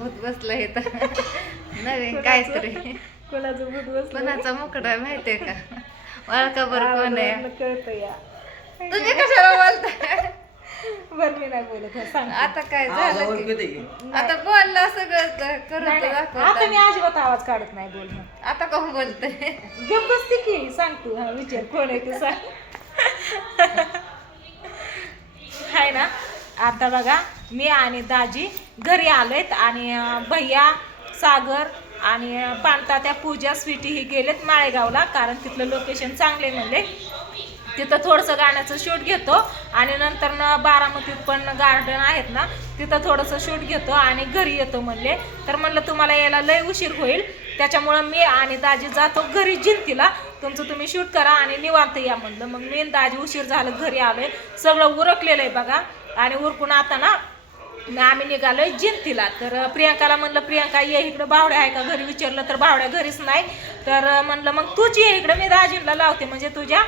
भूत बसलं हे तर नवीन काहीतरी कोणाचं भूत बसलं कोणाचा मुकडा माहितीये का ओळखा बरं कोण आहे कळतं या तुम्ही कशाला बोलताय बरं मी नाही बोलत हं, सांग आता काय झालं की? आता बोलला सगळं करत आता मी अजिबात आवाज काढत नाही बोल हं. आता कोण बोलतय गप बसते की सांग तू हा विचार कोण आहे ते सांग हाय ना आता बघा मी आणि दाजी घरी आलेत आणि भैया सागर आणि पाणतात्या पूजा स्वीटी ही गेलेत माळेगावला कारण तिथलं लोकेशन चांगले म्हणले तिथं थोडंसं गाण्याचं शूट घेतो आणि नंतर ना बारामतीत पण गार्डन आहेत ना तिथं थोडंसं शूट घेतो आणि घरी येतो म्हणले तर म्हणलं तुम्हाला यायला लय उशीर होईल त्याच्यामुळं मी आणि दाजी जातो घरी जिंतीला तुमचं तुम्ही शूट करा आणि निवांत या म्हणलं मग मी आणि दाजी उशीर झालं घरी आलोय सगळं उरकलेलं आहे बघा आणि उरकून आता ना आम्ही निघालोय जिंतीला तर प्रियंकाला म्हणलं प्रियंका ये इकडं बावड्या आहे का घरी विचारलं तर बावड्या घरीच नाही तर म्हणलं मग तूच ये इकडं मी दाजींला लावते म्हणजे तुझ्या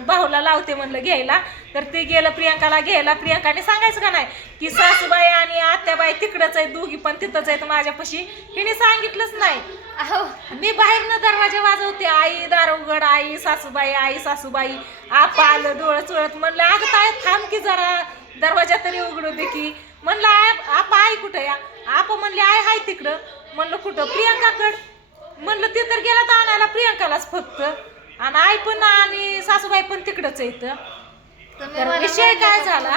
भाऊला लावते म्हणलं घ्यायला तर ते गेलं प्रियंकाला घ्यायला प्रियंकाने सांगायचं का नाही की सासूबाई आणि आत्याबाई तिकडंच आहेत दोघी पण तिथंच आहेत माझ्यापाशी हिने सांगितलंच नाही अहो मी बाहेरनं दरवाजा वाजवते आई दार उघड आई सासूबाई आपा आलं डोळं चोळत म्हणलं अगं काय थांब की जरा दरवाजा तरी उघडू दे की म्हणलं आपा आई कुठं या आपा म्हणले आय हाय तिकडं म्हणलं कुठं प्रियंकाकड म्हणलं ते तर गेला तर आणायला प्रियंकालाच फक्त आणि आई पण आणि सासूबाई पण तिकडंच येत तर विषय काय झाला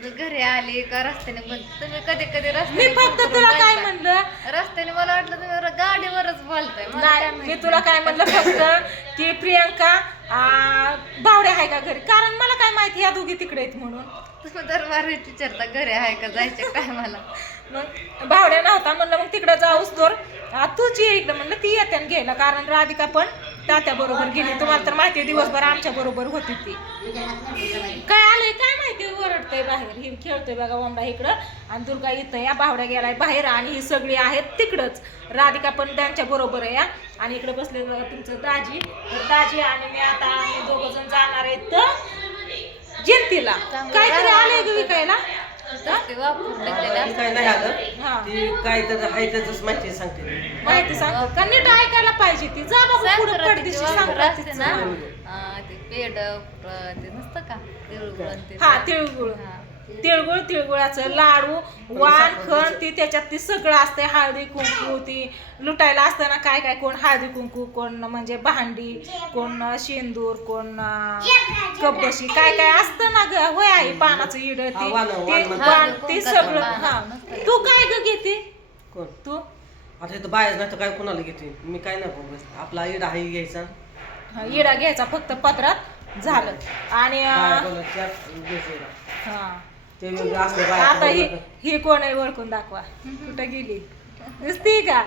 घरी आली का रस्त्याने तुम्ही कधी कधी मी फक्त तुला काय म्हणलं रस्त्याने मला वाटलं तुम्ही गाडीवरच बोलताय नाही मी तुला काय म्हणलं फक्त की प्रियंका बावड्या आहे का घरी कारण मला काय माहिती या दोघी तिकडे आहेत म्हणून तुम्ही दरबार विचारता घरी आहे का जायच्या टायमाला मग भावड्या नव्हता म्हणलं मग तिकडे जाऊस तर तूच ये इकडं म्हणलं ती येते घ्यायला कारण राधिका पण तात्या बरोबर गेली तुम्हाला तर माहिती दिवसभर आमच्या बरोबर होती ती काय आलंय काय माहिती ओरडतंय बाहेर ही खेळतोय बघा ओंबडा इकडं आणि दुर्गा इथं या भावड्या गेलाय बाहेर आणि ही सगळी आहेत तिकडंच राधिका पण त्यांच्या बरोबर आहे या आणि इकडे बसले तुमचं दाजी तर दाजी आणि मी आता आम्ही दोघं जण जाणार आहेत जयंतीला काहीतरी आलंय ग विकायला काय नाही आलं ती काय तर आहे त्याच माहिती सांगते माहिती सांग का नीट ऐकायला पाहिजे ती जा बाबा पुढं पडदिशी सांग ते पेड ते नसतं का तिळगुळ हा तिळगुळाचं लाडू वाण खण ती त्याच्यात ती सगळं असते हळदी कुंकू ती लुटायला असताना काय काय कोण हळदी कुंकू कोण म्हणजे भांडी कोण शेंदूर कोण कपबशी काय काय असतं ना ग होय आहे पानाचं इड ती सगळं हा तू काय ग घेते कोण तू आता इथं बाहेर नाही तर काय कोणाला घेते मी काय नाही बघ आपला इडा आहे घ्यायचा इडा घ्यायचा फक्त पत्रात झालं आणि आता ही कोण आहे ओळखून दाखवा कुठं गेली दिसती का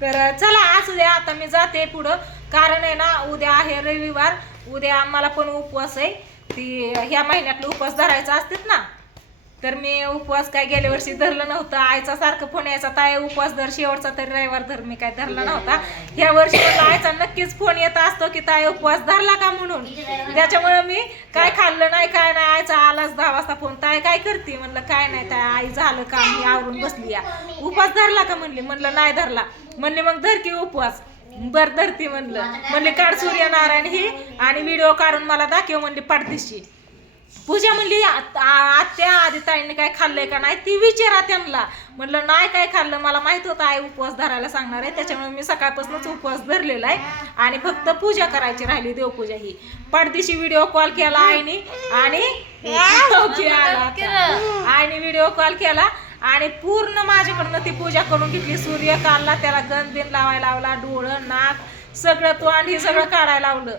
तर चला असू द्या आता मी जाते पुढं कारण आहे ना उद्या आहे रविवार उद्या आम्हाला पण उपवास आहे ती ह्या महिन्यातलं उपवास धरायचा असतात ना तर मी उपवास काय गेल्या वर्षी धरलं नव्हतं आईचा सारखं फोन यायचा ताई उपवास धर शेवटचा तरी रविवार धर मी काय धरला नव्हता ह्या वर्षी आईचा नक्कीच फोन येत असतो की ताई उपवास धरला का म्हणून त्याच्यामुळे मी काय खाल्लं नाही काय नाही आईचा आलाच 10 वाजता फोन ताई काय करते म्हणलं काय नाही ताई आई झालं का मी आवरून बसली या उपवास धरला का म्हणलं नाही धरला म्हणले मग धर की उपवास बर धरती म्हणले काढ सूर्यनारायण ही आणि व्हिडिओ काढून मला दाखव म्हणली पाठदिशी पूजा म्हणली आत्या आधी ताईने काय खाल्लंय का नाही ती विचारा त्यांना म्हणलं नाही काय खाल्लं मला माहित होतं आई उपवास धरायला सांगणार आहे त्याच्यामुळे मी सकाळपासूनच उपवास धरलेला आहे आणि फक्त पूजा करायची राहिली देवपूजा ही पडदिशी व्हिडिओ कॉल केला आईने आणि आईने व्हिडिओ कॉल केला आणि पूर्ण माझ्याकडनं ती पूजा करून घेतली सूर्य काढला त्याला गंध बिन लावायला लावला डोळं नाक सगळं तोंड हे सगळं काढायला लावलं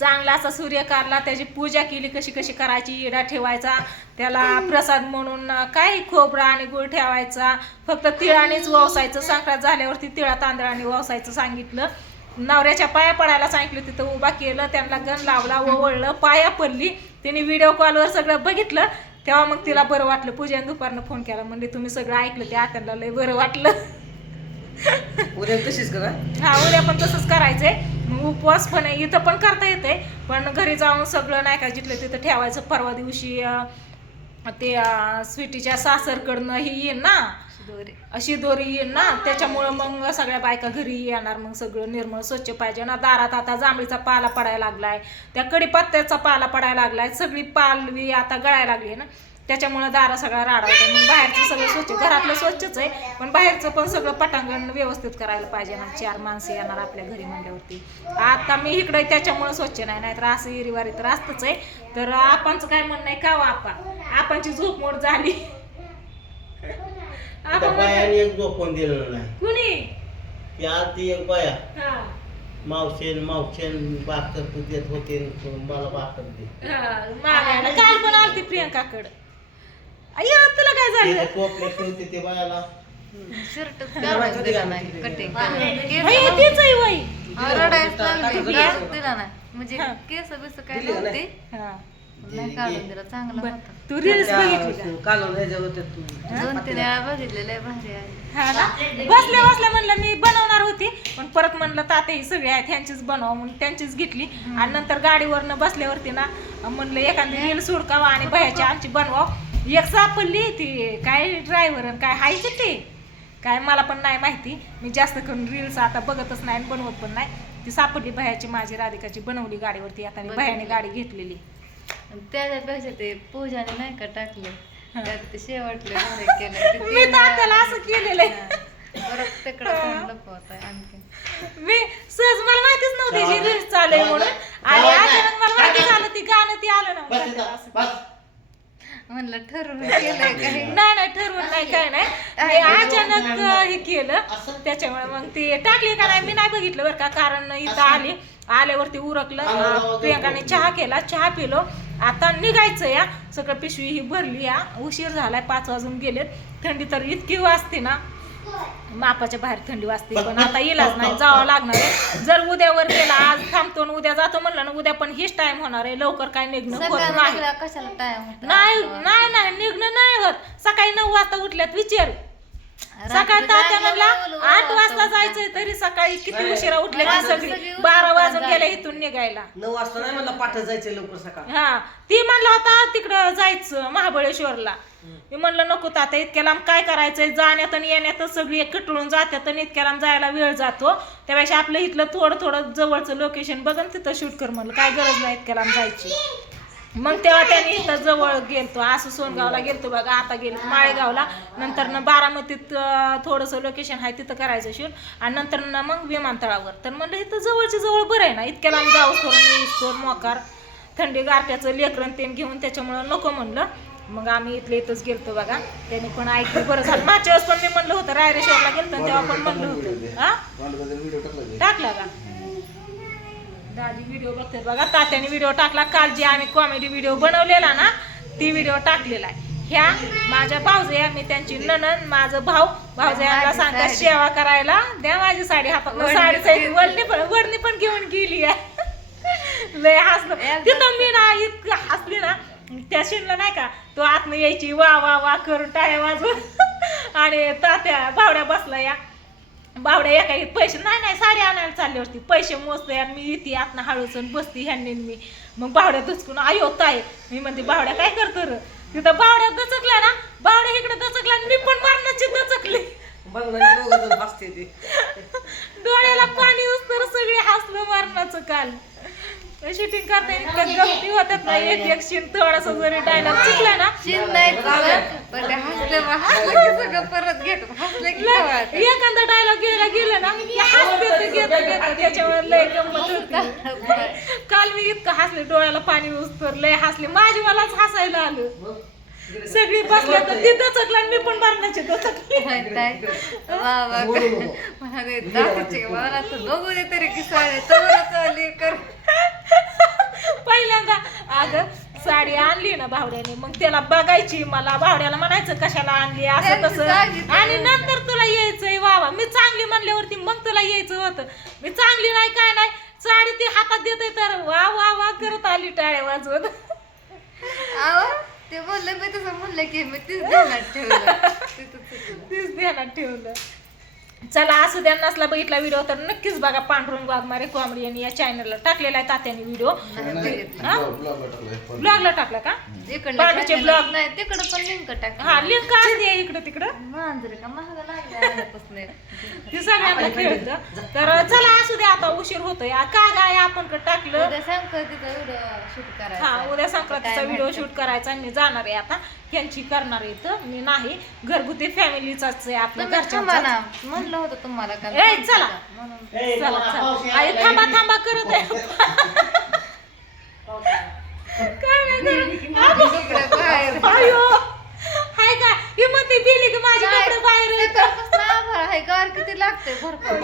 चांगला असा सूर्य काढला त्याची पूजा केली कशी कशी करायची इडा ठेवायचा त्याला प्रसाद म्हणून काय खोबरा आणि गुळ ठेवायचा फक्त तिळानेच वसायचं संक्रांत झाल्यावरती तिळा तांदळाने वसायचं सांगितलं नवऱ्याच्या पाया पडायला सांगितलं तिथं उभा केलं त्यांना गण लावला ओवळलं पाया पडली तिने व्हिडिओ कॉलवर सगळं बघितलं तेव्हा मग तिला बरं वाटलं पूजेने दुपारनं फोन केला म्हणजे तुम्ही सगळं ऐकलं ते आत्याला लय बरं वाटलं उद्या तशीच करा हा उद्या पण तसंच करायचंय मग उपवास पण आहे इथं पण करता येते पण घरी जाऊन सगळं नाही का जिथलं तिथं ठेवायचं परवा दिवशी ते स्वीटीच्या सासरकडनं ही येईन ना अशी दोरी येईल ना, त्याच्यामुळं मग सगळ्या बायका घरी येणार. मग सगळं निर्मळ स्वच्छ पाहिजे ना. दारात आता जांभळीचा पाला पडायला लागलाय, त्या कडीपत्त्याचा पाला पडायला लागलाय, सगळी पालवी आता गळायला लागली ना, त्याच्यामुळं दारा सगळा राडा होता. मग बाहेरचं सगळं स्वच्छ, घरातलं स्वच्छच आहे पण बाहेरचं पण सगळं पटांगण व्यवस्थित करायला पाहिजे ना. 4 माणसं येणार आपल्या घरी म्हणल्यावरती. आता मी इकडे त्याच्यामुळं स्वच्छ नाही तर असं इरीवारी तर असतंच आहे. तर आपणचं काय म्हणणं आहे का आपणची झोप मोड झाली. बायाने एक झोपून दिलेलं नाही कुणी ती एक बाया मावशेन भाकर तू देत होते मला भाकर दे मागायला. काल पण आलती प्रियंकाकडं. अय्यो तुला काय झालं? टोपले ठेवते ते बायाला शर्ट काढून दिला नाही कटिंग तीच आहे वय. दिला नाही म्हणजे केस बिस काय नव्हते नाही काढून दिला चांगला होता. तू रील्स बघितली का? कालून ह्याच्या होते तू 2-3 वेळा बघितलेलं आहे, भारी आहे. हा ना. बसल्या म्हणलं मी बनवणार होती पण परत म्हणलं ताते ही सगळी आहेत ह्यांचीच बनवा म्हणून त्यांचीच घेतली. आणि नंतर गाडीवरनं बसल्यावरती ना म्हणलं एखादी रील सुडकावा आणि बायाची आमची बनवा. एक सापडली ती काय ड्रायव्हर काय हायची ते काय मला पण नाही माहिती. मी जास्त करून रील्स आता बघतच नाही आणि बनवत पण नाही. ती सापडली भयाची माझी राधिकाची बनवली गाडीवरती. आता मी भयाने गाडी घेतलेली. त्याच्यापेक्षा ते पूजाने नाही का टाकले त्यात ते शेवटले भारी केलं. मी तात्याला असं केलेलं आहे. परत तिकडं लपवत आहे आणखी. मी सहज मला माहितीच नव्हती जी रील्स चालू आहे म्हणून. आणि अचानक मला माहिती झालं ती गाणं ती आलं ना. म्हणलं ठरवून केलंय काही नाही ठरवून नाही काय नाही. हे अचानक हे केलं त्याच्यामुळे मग ते टाकले का नाही मी नाही बघितलं बरं का. कारण इथं आल्यावरती उरकलं. प्रियंकाने चहा केला, चहा पिलो. आता निघायचं या सगळं पिशवी ही भरली या. उशीर झालाय 5 वाजून गेलेत. थंडी तर इतकी वाजते ना मापाच्या बाहेर थंडी वाजते. पण आता इलाज नाही जावं लागणार आहे. जर उद्यावर गेला आज थांबतो आणि उद्या जातो म्हणलं ना उद्या पण हीच टाइम होणार आहे. लवकर काय निघणं होत नाही. कशाला टाइम नाही निघणं नाही होत. सकाळी 9 वाजता उठल्यात विचार. सकाळी तात्या म्हणला 8 वाजता जायचंय तरी सकाळी किती उशिरा उठले की सगळी 12 वाजून गेल्या इथून निघायला. 9 वाजता नाही मला पाठ जायचं लवकर सकाळ. हा ती म्हणला होता तिकडं जायचं महाबळेश्वरला. मी म्हणलं नको तात्या इतक्या लांब काय करायचंय. जाण्यात आणि येण्यातच सगळी कटळून जात्यात आणि इतक्या लांब जायला वेळ जातो. त्यापेक्षा आपलं इथलं थोडं जवळचं लोकेशन बघन तिथं शूट कर म्हणलं. काय गरज नाही इतक्या लांब जायची. मग तेव्हा त्यांनी इथं जवळ गेलतो असं सोनगावला गेलतो बघा. आता गेलो माळेगावला. नंतर न बारामतीत थोडंसं लोकेशन आहे तिथं करायचं शूट. आणि नंतर ना मग विमानतळावर. तर म्हणलं इथं जवळच्या जवळ बरं आहे ना. इतक्या लांब जाऊस करून मोकार थंडी गारट्याचं लेकरन तेन घेऊन त्याच्यामुळं नको म्हणलं. मग आम्ही इथंच गेलतो बघा. त्यांनी पण ऐकलं बरं झालं. मागच्या वेळेस पण मी म्हणलं होतं रायरेश्वरला गेलतो तेव्हा पण म्हणलं होतं. हा टाकला का दादी व्हिडिओ बघते बघा. तात्याने व्हिडिओ टाकला काल जी आम्ही कॉमेडी व्हिडिओ बनवलेला ना ती व्हिडिओ टाकलेला आहे. ह्या माझ्या भाऊजया मी त्यांची नणंद माझं भाऊजयांना सांगतात सेवा करायला द्या माझी साडी. हातात साडीचं वडणी पण घेऊन गेली आहे. लय हसलं तिथं मी ना इतकं हसली ना. त्या शिनला नाही का तो आतनं यायची वा वा वा करून टाळ्या वाजवून. आणि तात्या भावड्या बसला या. बावड्या एका पैसे नाही साडी आणायला चालली होती. पैसे मोजते आणि मी इथे आतनं हळूच बसती ह्यांनी मी. मग बावड्या दचकून आयो ताई मी म्हणते बावड्या काय करतो र. तिथं बावड्या दचकला ना. बावड्या इकडे दचकला आणि मी पण मरणाची दचकली. डोळ्याला पाणी उचतर सगळे हसलं मरणाचं. काल शूटिंग करता इतक्या गमती होतात ना. एक सीन थोडासा जरी डायलॉग चुकला ना परत घेत एखादा डायलॉग गेला ना त्याच्यावर लय गंमत होती. काल मी इतकं हसले डोळ्याला पाणी उचतर लय हसले. माझी मलाच हसायला आलं. सगळी बसल्या तर ती दचकला मी पण मारण्याची दचकली. मला बघू दे तरी की साडी कर. पहिल्यांदा अगं साडी आणली ना भावड्याने मग त्याला बघायची. मला भावड्याला म्हणायचं कशाला आणली असं तसं. आणि नंतर तुला यायचंय वावा. मी चांगली म्हणल्यावरती मग तुला यायचं होतं. मी चांगली नाही काय नाही साडी ती हातात देते तर वा वा वा करत आली टाळ्या वाजवत. ते बोललं मी तसं म्हणलं की मी तीच ध्यानात ठेवलं. तीच ध्यानात ठेवलं. चला असू द्या, नसला बघितला व्हिडिओ तर नक्कीच बघा. पांडुरंग वाघमारे कॉमेडी यांनी या चॅनलला टाकलेला आहे तात्याने व्हिडिओ. ब्लॉगला टाकला का? इकडलं पांडूचे channel ब्लॉग नाही, तिकडं पण लिंक टाक. हा लिंक असते इकडं तिकडं, मांजरे का महाग लागल्या आल्यापासून. ती सगळ्यांना खेळतं. तर चला असू द्या, आता उशीर होतोय. का काय आपण टाकलं. उद्या संक्रांतीचा व्हिडिओ शूट करायचा. हा उद्या संक्रांतीचा काय व्हिडिओ माहिती. शूट करायचा. मी जाणार आहे आता, यांची करणार आहे इथं, मी नाही. घरगुती फॅमिलीचाच आहे आपल्या तुम्ही थांबा घरच्यांचा. ना, म्हणलं होतं तुम्हाला का ए, चला. म्हणून. चला चला. अरे थांबा थांबा करत आहे. काय नाही करत. अगं, तिकडे बाहेर अयो हाय का ही म्हणते दिली की माझी कपडे बाहेर आहेत. सकाळपासून आभाळ आहे, गार किती लागते भरपूर.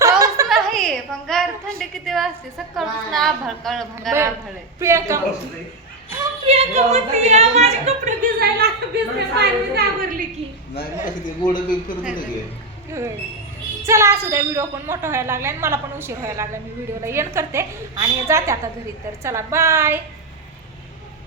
पाऊस नाही पण गार थंडी किती वाजते. सकाळपासून आभाळ काळ भंगार आभाळ आहे. प्रियंका म्हणते या माझे कपडे भिजले बाहेर मी घाबरली की. होय. चला असू द्या, व्हिडिओ पण मोठा व्हायला लागला आणि मला पण उशीर व्हायला लागला. मी व्हिडिओला एंड करते आणि जाते आता घरी. तर चला बाय.